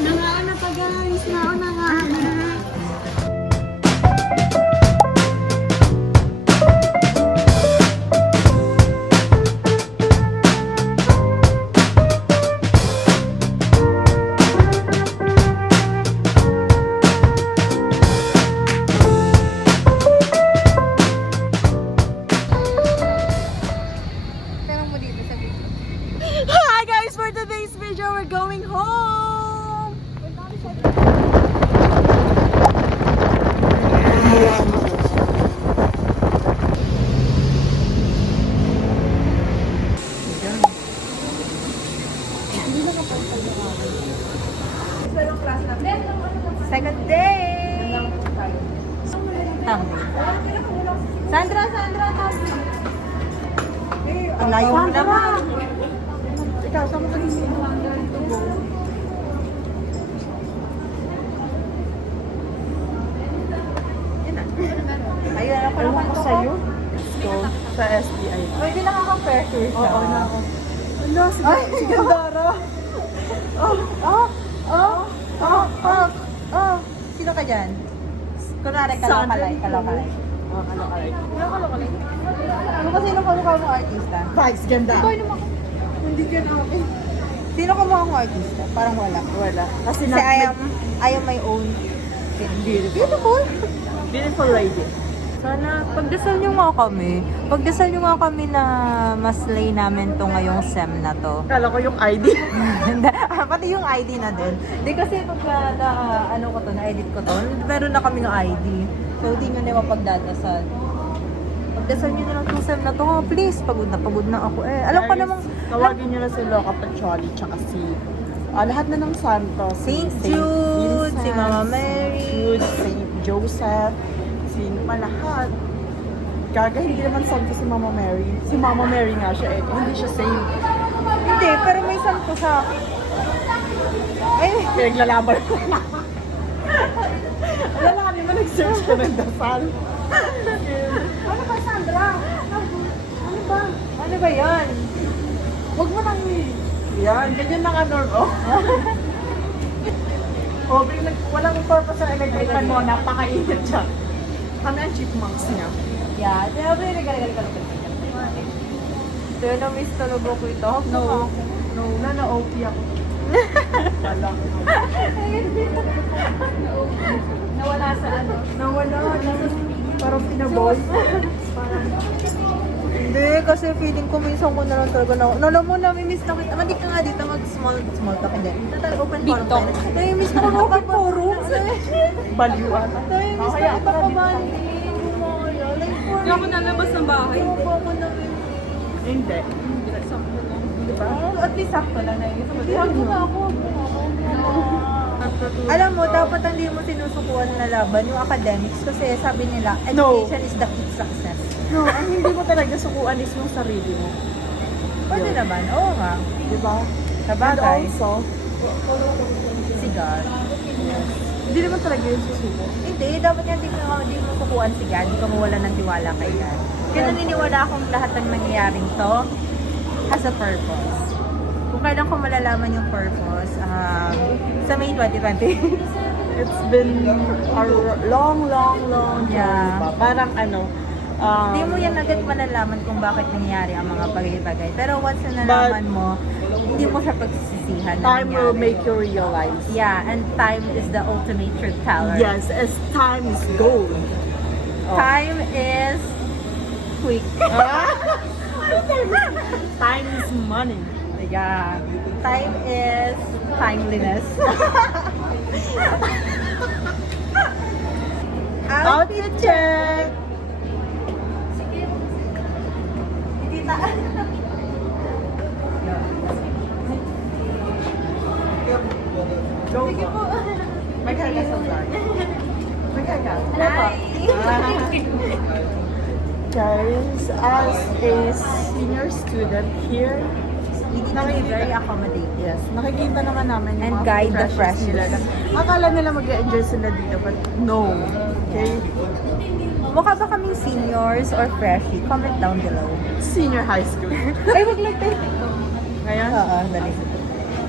Nangaana pa guys, nauna nga. Hi guys, for today's video, we're going home. Second day. Sandra, ang layo mo naman. Ikaw, saan mo ka dito? Ayun, ako naman ko sa'yo. So, sa STI. Oh, hindi nakaka-compare to siya. Oo na ako. Ano, si Gandara. Sino ka dyan? Kunwari, kalakalay. Kalakalay. Ano kasi nung kamukha mong artista? Vibes, ganda. Hindi ka namin. Sino kamukha mong artista? Parang wala. Wala. Kasi Kasi I am my own beautiful. Beautiful lady. Sana pagdasal nyo nga kami. Pagdasal nyo nga kami na maslay namin to ngayong SEM na to. Kala ko yung ID. Pati yung ID na din. Hindi kasi pagka ano ko to, na-edit ko to, meron na kami ng ID. So, hindi nyo na mapagdadasal. Pagdasal nyo na lang itong SEM na to, please. Pagod na ako eh. Alam ko namang... Tawagin nyo na si Loca Pacholi tsaka si... lahat na ng santo. Saint Jude, si Mama Mary. Jude, Saint Joseph. Sino pa lahat. Gaga, hindi naman santo si Mama Mary. Si Mama Mary nga siya eh. Hindi siya saint. Hindi, pero may santo sa akin. Ay, Pinaglalaban ko na. Alalahanin mo, nag-search ka ng dasal. ano ba, Sandra? Ano ba? Ano ba yan? Huwag mo nang... Yan, ganyan na nga, Norm. Oh. Oh, walang purpose sa electric fan mo, napakainit siya. Kami ang chipmunks niya. Yeah, sinabi nagagal ka lang. Pero na-miss talaga ko ito. No, na-OP ako. Wala. Nawala sa ano? Nawala. Parang pinaboy. Hindi, kasi feeling ko minsan ko na lang talaga na... Alam mo, nami-miss na kita. Hindi ka nga dito mag-small talk, hindi. Total open forum tayo. Nami-miss na open forum. Balyuan. Nami-miss na kita ka ba? Hindi ako nalabas ng bahay. Hindi. Diba? At least sakto lang na yun. Hindi ako. Alam mo, dapat hindi mo sinusukuan na laban yung academics kasi sabi nila, education is the key to success. No, ang hindi mo talaga sukuan is yung sarili mo. Pwede naman, oo nga. Diba? Sa bagay, And also, si God. hindi naman talaga yung susuko. Hindi, dapat yan hindi mo sukuan si God, hindi ka mawala ng tiwala kay God. Kaya naniniwala akong lahat ng nangyayaring to has a purpose. Kung kailan ko malalaman yung purpose, sa May 2020. It's been a long journey. Yeah. Diba? Parang ano, Hindi mo yan agad malalaman kung bakit nangyari ang mga bagay-bagay. Pero once na nalaman mo, hindi mo siya pagsisisihan na time will nangyari. make you realize. Yeah, and time is the ultimate truth teller. Yes, as time is gold. Time is quick. Time is money. Yeah. Time is timeliness. Outfit check! Go Sige po. po. Magkarga sa vlog. Magkarga. Guys, as a senior student here, We need to be very accommodating. yes, nakikita naman namin yung And mga guide the freshies nila. freshies. Akala nila mag-enjoy sila dito, but no. Okay? Mukha ba kaming seniors or freshie? Comment down below. Senior high school. Ay, wag lang tayo. Ngayon, Oo, dali.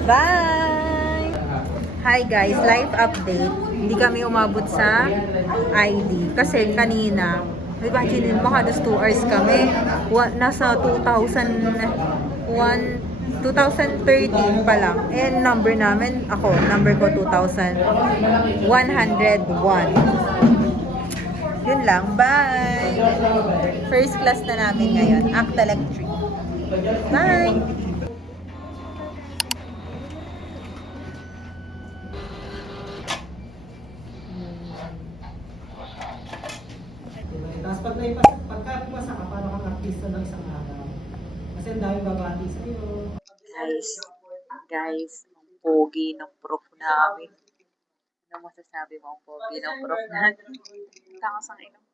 Bye! Hi guys, live update. Hindi kami umabot sa ID. Kasi kanina, imagine mo, halos 2 hours kami. Nasa 2013 pa lang. And number namin, number ko 2,101. Yun lang, bye! First class na namin ngayon, Act Electric. Bye! Tapos pagka pumasa ka, parang kang artista ng isang araw. Kasi ang dami babati sa'yo. Guys, ang pogi ng prof namin. Ano masasabi mo ang pogi ng prof namin? Takas ang ilong.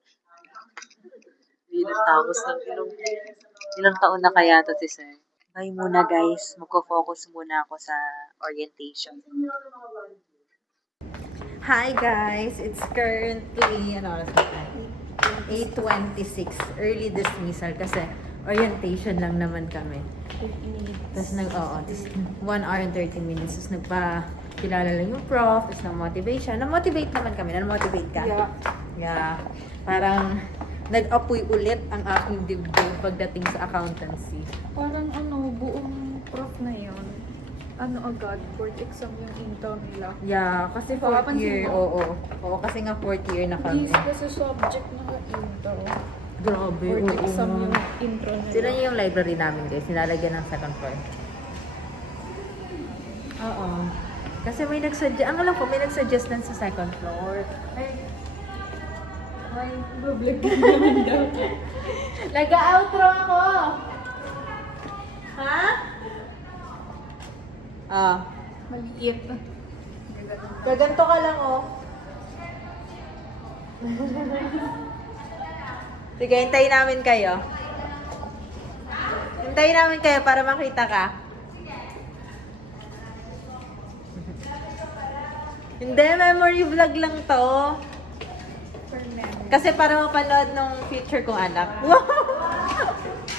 Hindi ng takas ng ilong. Ilang taon na kaya to si sir? Bye muna guys. Magko-focus muna ako sa orientation. Hi guys! It's currently, ano oras na? 8:26. Early dismissal kasi orientation lang naman kami. Tapos tapos 1 hour and 13 minutes. Tapos nagpa-kilala lang yung prof, tapos na-motivate siya. Na-motivate naman kami. Na-motivate ka? Yeah. Yeah. Parang nag-apoy ulit ang aking dibdib pagdating sa accountancy. Parang buong prof na yun. Agad, board exam yung intro nila. Yeah, kasi Baka 4th year. pansin mo? Oo, kasi nga 4th year na kami. Hindi kasi subject na intro. Grabe, Board oo exam nga. yung intro nila. Sila yung library namin guys, nilalagyan ng second floor. Oo. Kasi may nagsuggest, ang alam ko, may nagsuggest lang sa second floor. Ay, Public naman daw. nag-outro ako! Ha? Maliit. Gaganto ka lang oh. Sige, hintayin namin kayo. Hintayin namin kayo para makita ka. Hindi, memory vlog lang to. Kasi para mapanood nung future kong anak.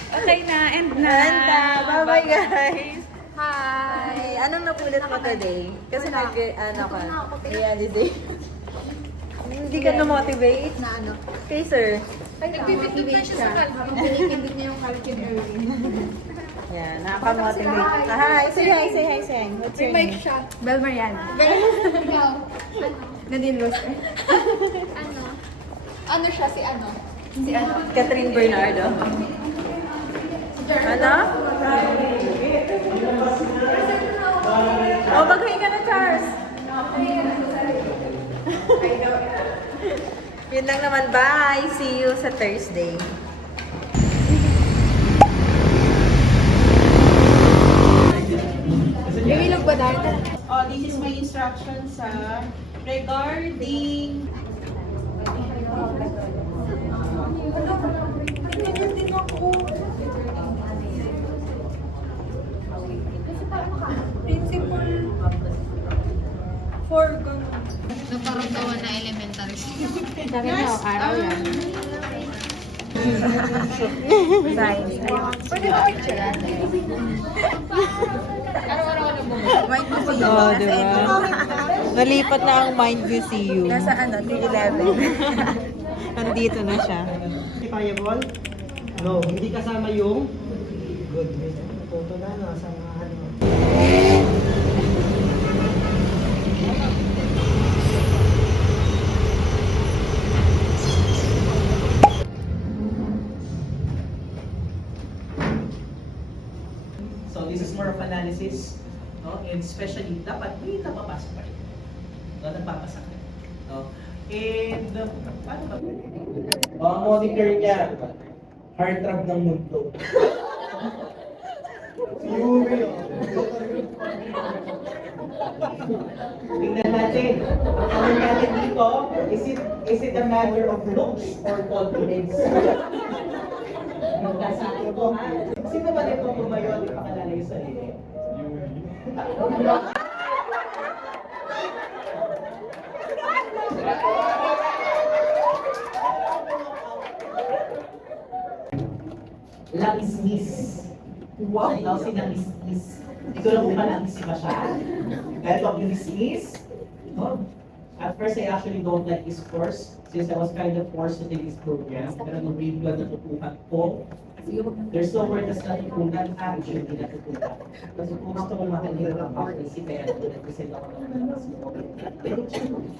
Okay na, end na. Ganda! Bye-bye guys! Hi! Anong napulot mo today? Kasi realization. Hindi ka na-motivate? Na ano? Okay, sir. Nagpipindot na siya sa calcul. Pinipindot niya yung calcul early. Yan, nakaka-motivate. Hi! Say hi, say hi, say hi. What's your May mic name? siya. Bel Mariana. Ikaw? Ano? Nadine Luster. Ano? Ano siya? Si ano? Si ano? Catherine Bernardo. Ano? Oh, mag-hi ka na, Charles. Yun lang naman. Bye! See you sa Thursday. Ibilog ba dahil? oh, this is my instruction sa regarding Naparamdaman na elementary. Sabi mo, araw yan. Science. Pwede ba picture? Araw-araw na mo. Mind Museum. Oh, Nasa diba? ito. nalipat na ang Mind Museum. Nasa 311. Nandito na siya. Verifiable? No, hindi kasama yung good. Photo na, nasa mga ano. Chamber of Analysis, no? And especially, dapat may napapasok pa rin. No? Nagpapasa ka rin. No? And, paano ba? Monitor niya, heartthrob ng mundo. Tingnan natin. Ang tanong natin dito, is it a matter of looks or confidence? Nagkasakit ko, ha? Sino ba nito tumayo at ipakilala yung sarili? Langis-mis. Wow! Daw si langis-mis. Hindi ko lang kung malangis ba siya. Dahil pag langis-mis, no? At first, I actually don't like this course since I was kind of forced to take this program. Pero nung grade 12 natutukan ko, there's no word as natutunan, actually natutunan. Kasi kung gusto ko makinig ng faculty, kaya nag-present ako ng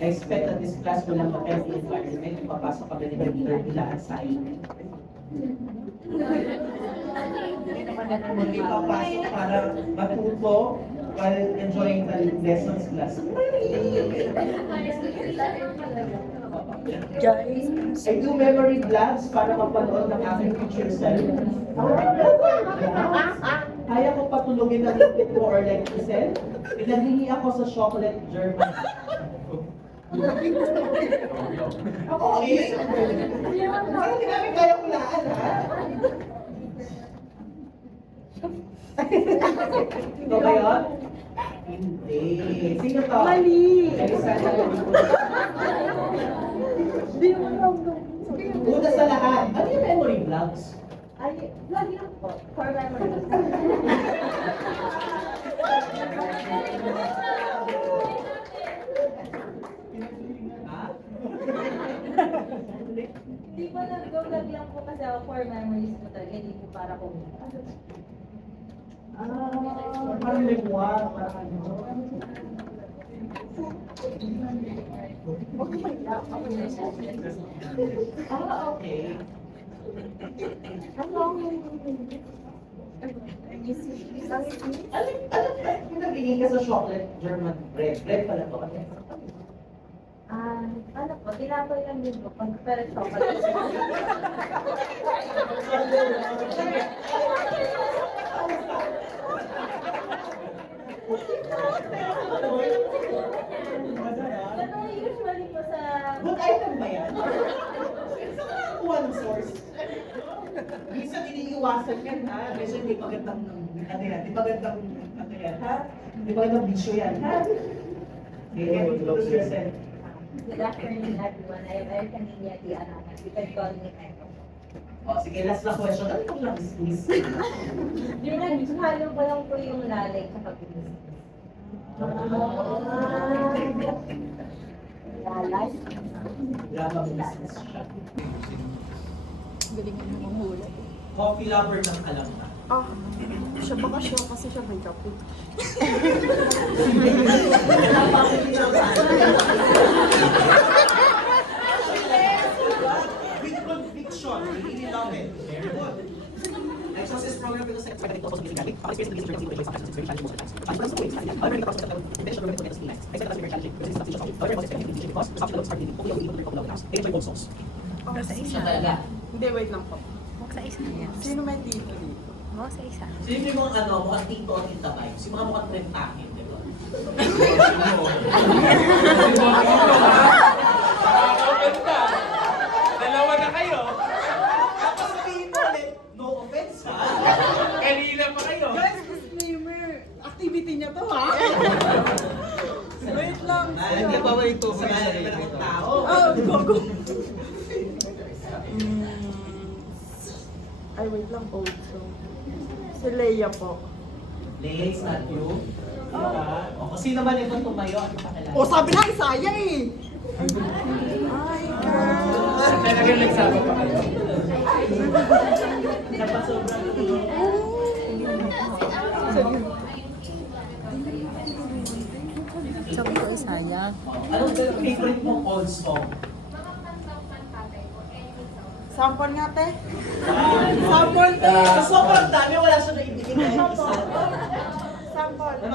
I expect that this class will have a healthy environment. Papasok kami ng third nila at sa akin. Hindi papasok para matuto while enjoying the lessons class. I do memory vlogs para mapanood ng aking future self. Kaya ko patulogin ng lipid ko or like Giselle. Pinaghingi ako sa chocolate German. Ako, okay. Parang hindi namin kaya kulaan, ha? Ito ba yun? Hindi. Sino to? Mali! Elisana Hindi mo lang. Una sa lahat, ano yung memory vlogs? Ay, lagi lang po. For memory. Ha? Di ba nag-vlog lang po kasi ako for memories ko talaga, hindi po para kumita. Parang memoir, parang ano. Okay. Yung nabigay ka sa chocolate German bread. Bread pala to. Ano po, tinapay lang din po, pag pero chocolate. Pero usually po sa... Good item ba yan? Saan ka nakakuha ng source? Minsan iniiwasan yan, ha? Medyo hindi magandang, ano yan, hindi magandang, ano yan, ha? Hindi magandang bisyo yan, ha? Okay, Good afternoon everyone, I am Erica Ninyati Anaman. You can call me Echo. O, sige, last na question. Ano kung lang-is? Halo ko lang po yung lalay sa bilis. Lalay? Drama business siya. Galing mo mahula. Coffee lover ng Kalamba. Ah, siya baka siya kasi siya may kape. With conviction, we really love it. Very good. I chose this program because I expected it to also be challenging. Our experience in the research is very challenging most of the time. I'm very challenging. However, in the process of the intention of the is nice. I expect that very challenging because it's not however, I was expecting to because some people are really able to drink coffee house. They enjoy cold sauce. Sa Talaga. Hindi, wait lang po. Huwag sa isa. Sino may dito? Huwag sa isa. Sino yung mga ano, mukhang tito o tita vibes? Yung mga mukhang trend akin, di ba? Dalawa na kayo. Tapos sabihin mo ulit, no offense ha? Kanina pa kayo. Guys, disclaimer. Activity niya to, ha? Wait lang. Hindi pa ba ito? Sa mga ng tao. Oh, go. Ay, wait lang po. Si Leia po. Leia, it's not you. Diba? O, kung sino man ito tumayo at ipakilala. O, sabi na, Isaya eh. Ay, God. Talaga nagsama pa kayo. Napasobrang Sabi ko Isaya. Anong favorite mong old song? Sample nga, te. Sample, te. Sobrang dami, wala siya naibigay kahit isa.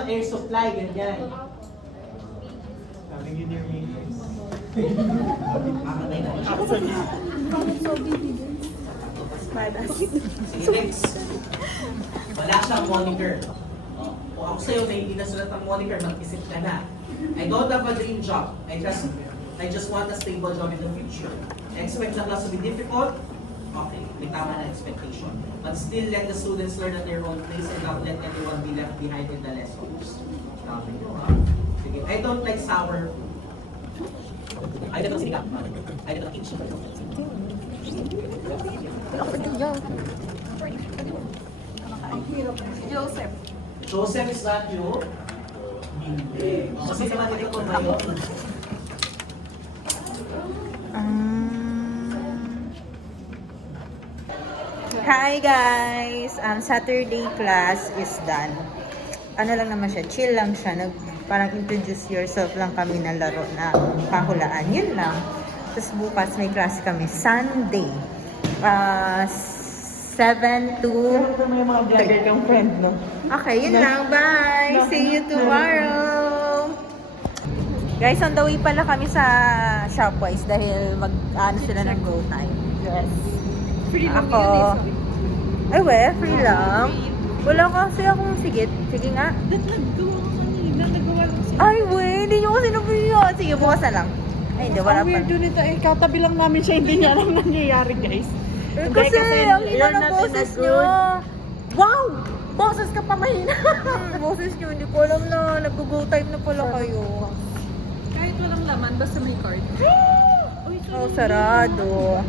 air supply, ganyan. Sabi yun yung haters. Makakatay na siya. Sige, next. Wala siyang moniker. Kung ako sa'yo na hindi nasulat ang moniker, mag-isip ka na. I don't have a dream job. I just want a stable job in the future. I expect the class to be difficult. Okay, may tama na expectation. But still let the students learn at their own pace and not let anyone be left behind in the lessons. Tama nyo, ha? Sige, I don't like sour food. I don't like sinigang. I don't like kimchi. Joseph. Joseph, is that you? Hindi. Kasi naman titikon ba yun? Hi guys! Saturday class is done. Ano lang naman siya, chill lang siya. Parang introduce yourself lang kami na laro na pahulaan. Yun lang. Tapos bukas may class kami. Sunday. 7 to... May mga vlogger kang friend, no? Okay, yun lang. Bye! See you tomorrow! Guys, on the way pala kami sa Shopwise dahil mag-ano sila ng go time. Yes. Free lang Ako. yun eh. Ay, free lang. Wala kasi akong sigit. Sige nga. Nagawa ko kanina. Nagawa lang siya. Ay, hindi nyo kasi nabiyan. Sige, bukas na lang. Ay, hindi, wala Ang pa. weird yun ito eh. Katabi lang namin siya, hindi niya alam nangyayari, guys. Eh, Hindi, kasi, ang hina you're ng not in boses a nyo. good- Wow! Boses ka pa mahina. Boses nyo, hindi ko alam na nag-go time na pala kayo. Kahit walang laman, basta may card. Oh, sarado.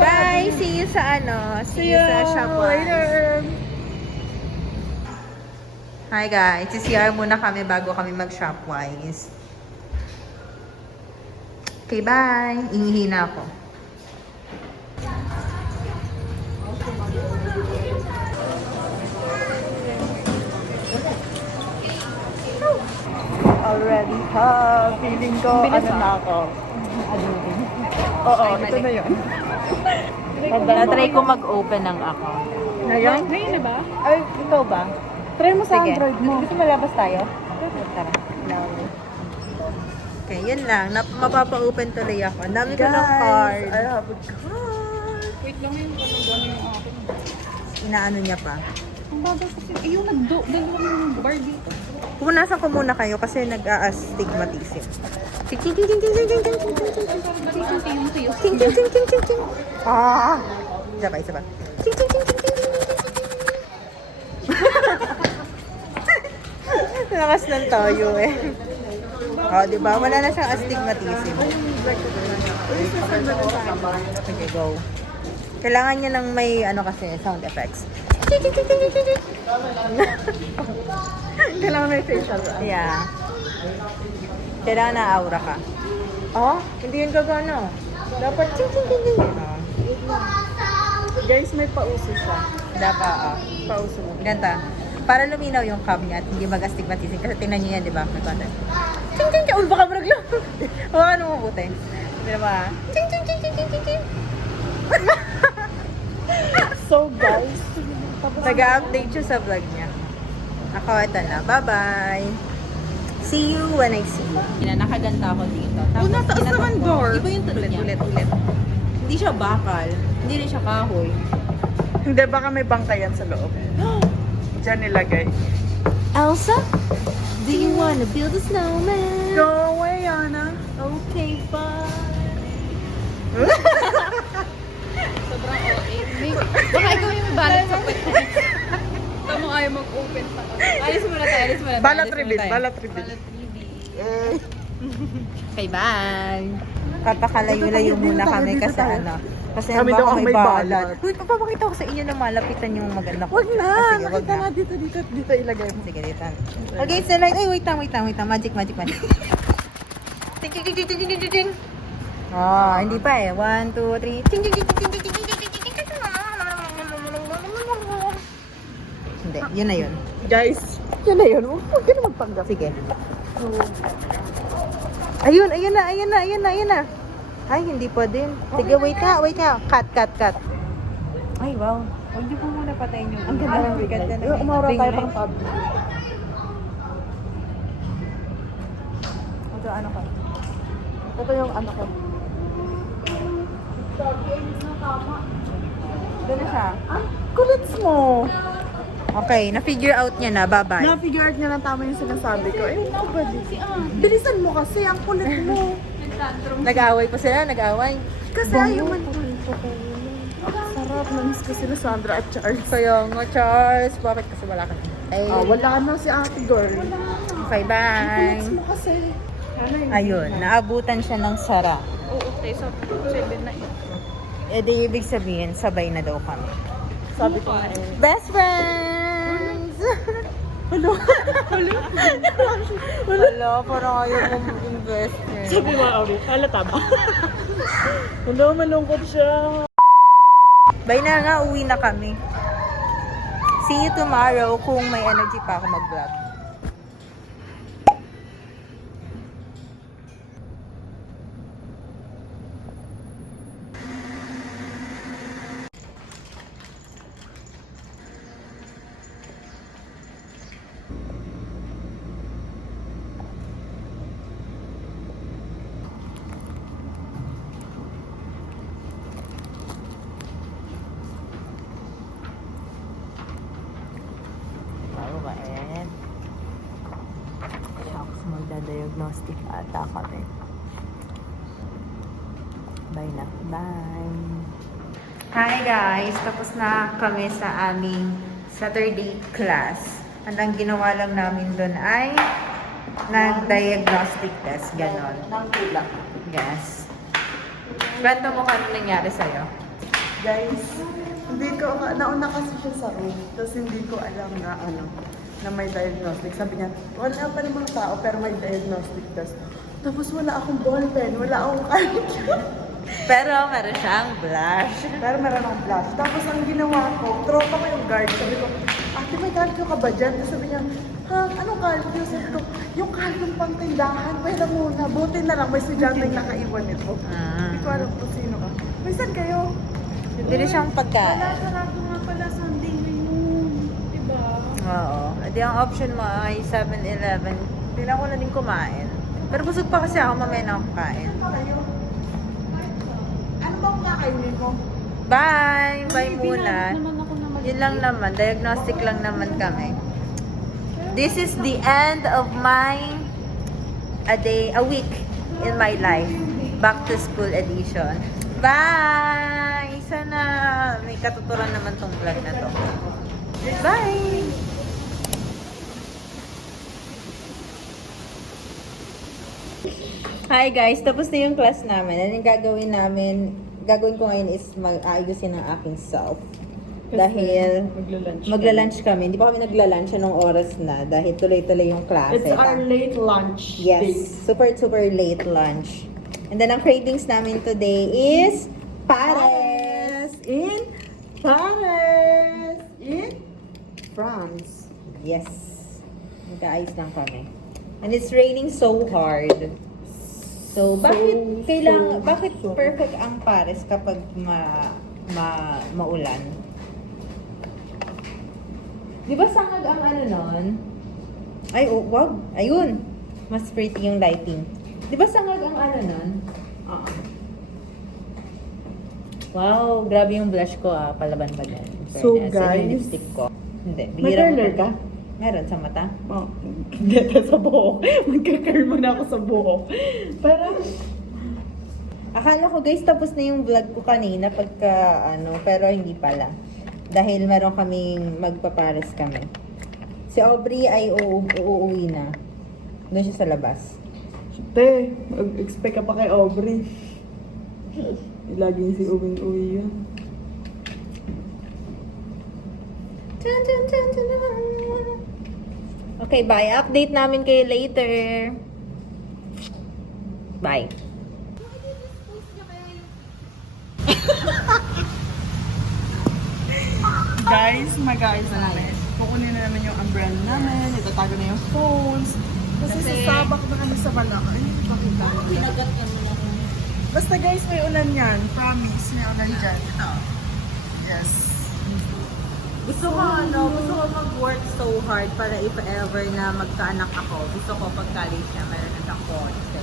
Bye! See you sa See you sa Shopwise. Hi guys, CCR muna kami bago kami mag-Shopwise. Okay, bye! Inihi na ako. Already ha. Feeling ko, ano na ako. Oo, ito na yun. Na-try ko mag-open ng ako. Ngayon? Ngayon na ba? Ay, ikaw ba? Try mo sa Sige. Android mo. Gusto malabas tayo? Tara. Okay, yun lang. Mapapa-open tuloy ako. Ang dami ko ng card. I have a card. Wait lang yun. Gano'n yung akin. Inaano niya pa. Ang bagal kasi. Eh, yung dalawang bar dito. Punasan ko muna kayo kasi nag-a-astigmatism. Ting ting ting ting ting ting ting ting ting ting ting ting ting ting ting. Ah! Isa pa, isa pa. Ting ting ting ting ting ting ting. Lakas ng toyo eh. Oh, di ba? Wala na siyang astigmatism. Okay, go. Kailangan niya ng may kasi sound effects. Kailangan may facial. Yeah. Kailangan na aura ka. Oh, hindi yun gagana. Dapat ting ting ting ting. Guys, may pauso siya. Dapat, Pauso mo. Ganta. Para luminaw yung cam niya at hindi mag-astigmatism. Kasi tingnan niyo yan, di ba? May content. Ting ting ting. Uy, baka maraglo. Hawakan mo mabuti. Di ba? Ting ting ting ting ting ting ting. So guys, Nag-update siya sa vlog niya. Ako, ito na. Bye-bye. See you when I see you. Nakaganda ako dito. Tapos, nataas tinatak naman ko. door. Iba yung tunog niya. Ulit. Hindi siya bakal. Hindi rin siya kahoy. hindi baka may bangkayan sa loob. Diyan nilagay. Elsa, do you wanna build a snowman? Go away, Ana. Okay, bye. Sobrang OA. Baka ikaw yung may balat sa puwet. Tama ayaw mag-open pa. Alis muna tayo. Balat reveal, balat reveal. Okay, bye. Papakalayo-layo muna kami kasi kasi Kami baka daw ang may balat. Uy, papapakita ko sa inyo na malapitan yung maganda ko. Wag na, Sige, wag nakita na. nga dito ilagay mo. Sige, dito. Okay, so like, ay, wait lang. Magic. Ting, ting, ting, ting, ting, ting, ting, ting. Oh, hindi pa eh. 1, 2, 3. Ting, ting, ting, ting, ting, ting, ting, ting, ting, ting, ting. Hindi, yun na yun. Guys, yun na yun. Huwag ka na magpanggap. Sige. Ayun na. Ay, hindi pa din. Sige, wait na. Cut. Ay, wow. Huwag niyo po muna patayin yung Ang ganda ng ganda bigay. Umawra tayo pang public. ano ko. Ito yung ano ko. Doon na siya. Kulits mo! Okay, na-figure out niya na. Bye-bye. Na-figure out niya na tama yung sinasabi ko. Eh, nobody. Bilisan mo kasi, ang kulit mo. Nag-away pa sila, nag-away. Kasi ayaw man. Sarap, namiss ko sila Sandra at Charles. Kaya nga, Charles. Bakit kasi wala ka? Ay, Wala na si ate girl. okay, bye. Kulits mo kasi. Ayun, naabutan siya ng sara. Oo, tayo sa 7 na yun. E di ibig sabihin, sabay na daw kami. Sabi ko eh. Best friends! Wala, parang ayaw mo maging best friend. Sabi mo, Auri, halata ba? Wala, malungkot siya. Bye na nga, uwi na kami. See you tomorrow kung may energy pa ako mag-vlog. Bago ba eh? Shucks, magda-diagnostic ata kami. Bye na. Bye! Hi guys! Tapos na kami sa aming Saturday class. At ang ginawa lang namin doon ay nag-diagnostic test. Ganon. Nang tulak. Yes. Kwento mo kung ano nangyari sa'yo. Guys, hindi ko, nauna kasi siya sa room, tapos hindi ko alam na na may diagnostic. Sabi niya, wala pa namang tao pero may diagnostic test. Tapos wala akong ballpen, wala akong kahit. Pero meron siyang blush. Pero meron akong blush. Tapos ang ginawa ko, tropa ko yung guard. Sabi ko, ate may calcio ka ba dyan? Tapos sabi niya, ha, anong calcio? Sabi ko, yung calcio pang tindahan, pwede muna. Buti na lang, may estudyante nakaiwan nito. Hindi ko alam kung sino ka. May saan kayo? Hindi rin siyang pagkain. Sarado nga pala Sunday ngayon. Diba? Oo. Di ang option mo ay 7-Eleven. Hindi na ako na din kumain. Pero busog pa kasi ako, mamaya na ako kain. Kayo? Ano bang kakainin mo? Bye! Bye muna. Yun lang naman. Diagnostic lang naman kami. This is the end of my a week in my life. Back to school edition. Bye! Sana may katuturan naman tong vlog na to. Bye! Hi guys, tapos na yung class namin. Ano yung gagawin ko ngayon is mag-aayusin ang aking self. Dahil magla-lunch kami. Hindi pa kami nagla-lunch anong oras na dahil tuloy-tuloy yung klase. It's our late lunch. Yes, super late lunch. And then ang cravings namin today is pares in France. Yes. Magkaayos lang kami. And it's raining so hard. So, bakit perfect ang pares kapag maulan? Di ba sangag ang ano nun? Ay, oh, wow. Ayun. Mas pretty yung lighting. Di ba sangag ang ano nun? Wow, grabe yung blush ko palaban ba din? So, Fairness. guys, yung lipstick ko. Hindi, May curler ka? Meron sa mata. Oh, dito sa buhok. Magka-curl muna ako sa buhok. Parang, Akala ko guys, tapos na yung vlog ko kanina pero hindi pala. Dahil meron kaming magpapares kami. Si Aubrey ay uuwi na. Doon siya sa labas. te, mag-expect ka pa kay Aubrey. Laging si uwing-uwi yun. Okay, bye. Update namin kayo later. Bye. Guys, mag-ayos na namin. Kukunin na namin yung umbrella namin, itatago na yung phones. Kasi sasabak na kami sa Malacay. Pinagat kami na. Basta guys, may ulan yan. Promise, may ulan dyan. Yes. Gusto ko mag-work so hard para if ever na magkaanak ako, gusto ko pag college na meron na siyang kotse.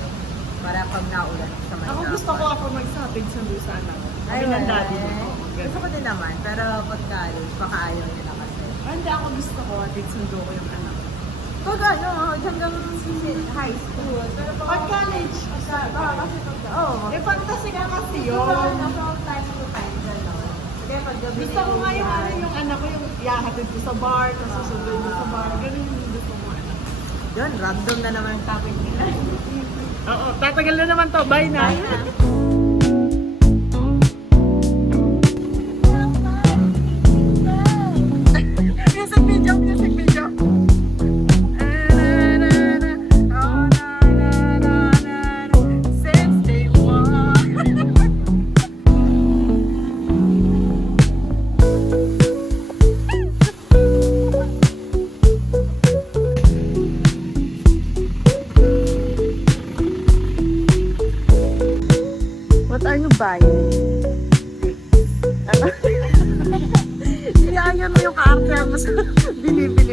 Para pag naulan sa Manila. Ako gusto ko ako magsabig sa Lusana. Ay, Sabi ng daddy wala. ko. Gusto ko din naman, pero pag college, baka ayaw niya na kasi. Hindi ako gusto ko, atid sundo ko yung anak. Pag hanggang high school. Pero Pag college, kasi oo. eh fantasy ka kasi Yun. yun. From time to time, gano'n. Kaya pag gabi Gusto ko nga yung yung anak ko yung iahatid ko sa bar, tapos susunod ko sa bar. Ganun yung gusto mo anak. Yun, random na naman yung topic nila. Oo, tatagal na naman to. Bye na. Bye na. Music video, music video. Since day one. What are you buying? Ano? Iayon mo yung kaarte mo sa binibili.